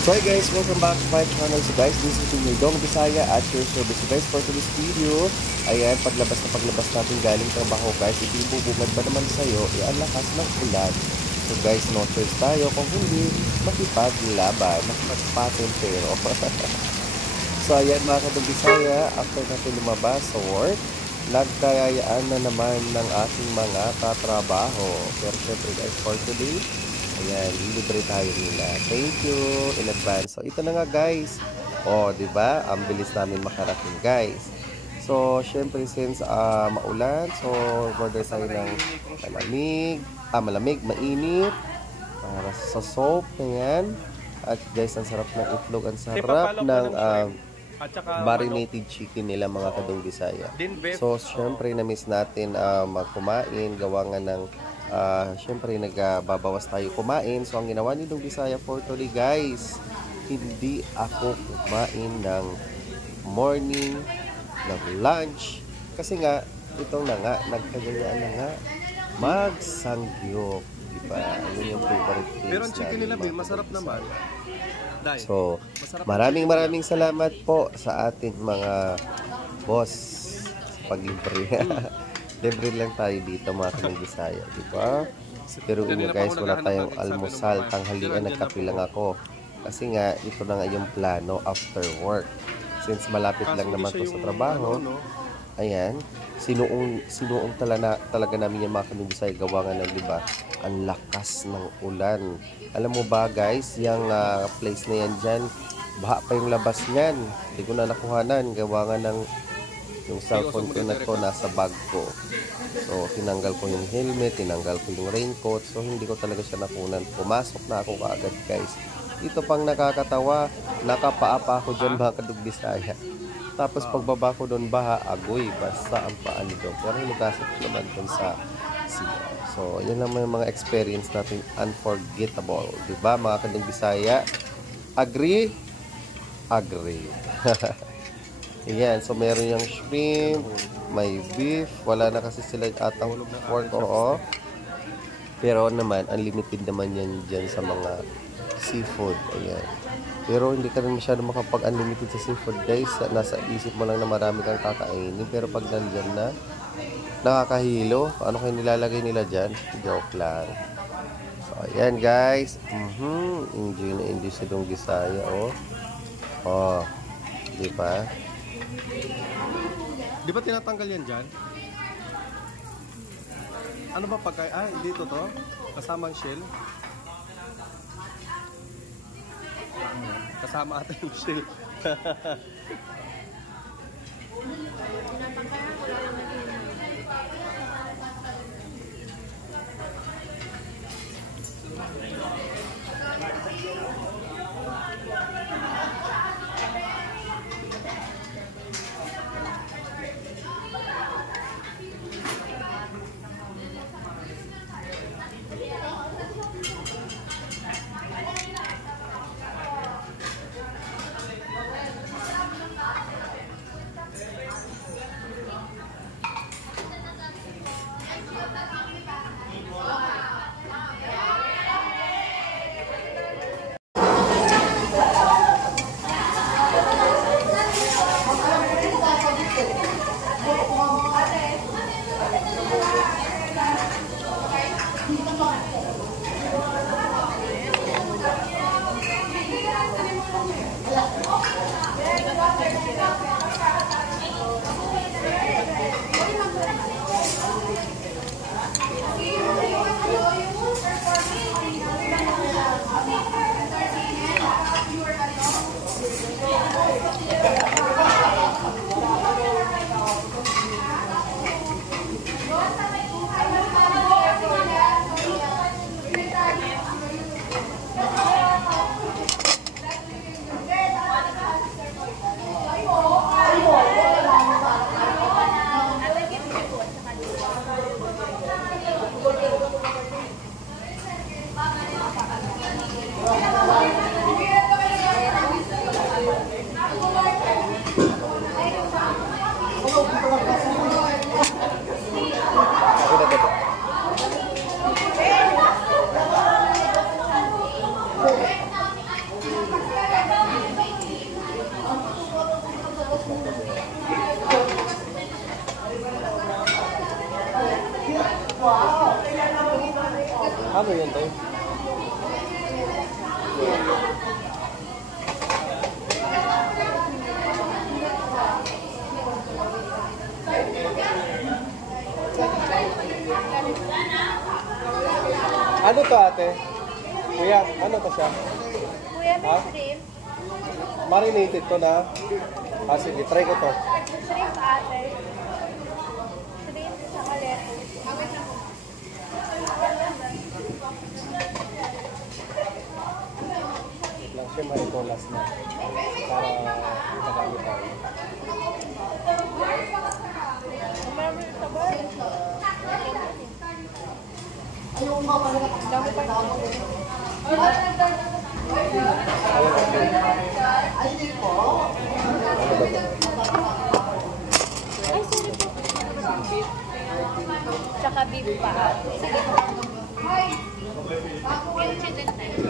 So hi guys, welcome back to my channel. So guys, this is your Dong Bisaya at your service. So guys, for today's video, ayan, paglabas natin galing trabaho guys, ibubungad ba naman sa'yo, ang lakas ng ulan. So guys, no choice tayo kung hindi makipaglaban, makipagpatin pero. So ayan mga Dong Bisaya, after natin lumabas sa work, nagkayayaan na naman ng ating mga katrabaho. Pero syempre guys, for today, ayan, libre tayo nila. Thank you in advance. So, ito na nga guys. O, diba? Ang bilis namin makarating guys. So, syempre since maulan, so order tayo ng malamig, mainit, para sa soap, ayan. At guys, ang sarap ng itlog, ang sarap ng marinated chicken nila mga Kadong Bisaya. So, syempre na-miss natin kumain, gawa nga ng syempre nagbabawas tayo kumain. So ang ginawa ni Dong Bisaya for today guys, hindi ako kumain ng morning, ng lunch, kasi nga itong na nga, nagkagayaan na nga magsangyup, diba? Yun yung favorite place. Pero ang chicken nila masarap naman. So maraming salamat po sa ating mga boss sa paglibre. Libre lang tayo dito mga Kadong Bisaya, di ba? Pero inyo guys, wala tayong almusal, tanghalian, nagkape lang ako. Kasi nga, ito na nga yung plano after work. Since malapit lang naman to sa trabaho, ayan, sinuong talaga namin yung mga Kadong Bisaya, gawa nga ng, di ba, ang lakas ng ulan. Alam mo ba guys, yung place na yan dyan, baha pa yung labas niyan. Hindi ko na nakuhanan, gawa nga ng yung cellphone ko na to nasa bag ko. So, tinanggal ko yung helmet, tinanggal ko yung raincoat. So, hindi ko talaga siya nakunan. Pumasok na ako kaagad, guys. Ito pang nakakatawa, nakapaapa ako dyan mga Kadong Bisaya. Tapos, pagbaba ko doon, baha, agoy, basta ang paan doon. Pero hinugasok naman doon sa CR. So, yan lang mga experience natin unforgettable. Diba, mga Kadong Bisaya? Agree? Agree. Ayan, so meron yung shrimp, may beef, wala na kasi sila atang pork, oo. Pero naman, unlimited naman yan dyan sa mga seafood, ayan. Pero hindi ka rin masyado makapag-unlimited sa seafood guys, nasa isip mo lang na marami kang kakainin. Pero pag nandyan na, nakakahilo, ano kayo nilalagay nila dyan? Joke lang. So ayan guys, enjoy na enjoy si Dong Bisaya, oh. Oh, di ba? Di ba tinatanggal yan dyan? Ano ba pagkain? Dito to? Kasama ang shell? Kasama ata yung shell. Magkano yun, Tay? Ano to, ate? Kuya, ano to siya? Kuya, may Ha? shrimp. Marinated to na. Ah, sige, try ko to. Shrimp ate. Shrimp sa lettuce. Wait lang siya, maritolas na. Para magamit tayo. Marami sa bar. Dami pa. Ay, sorry po. Tsaka beef pa ate. Sige po. Yung chicken tayo.